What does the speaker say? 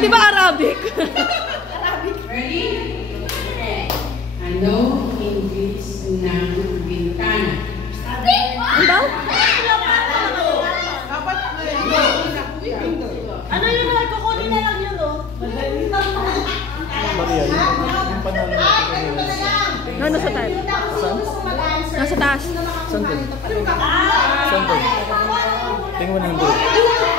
di ba Arabic? Arabic. Ready? Okay. Ano English ng bintana? Ano daw? Ano yun na? Kukunin na lang yun, oh. Maria, yung panalo na ito. Nasa tayo? Nasa taas. Saan ba? Saan ba? Tingnan mo ng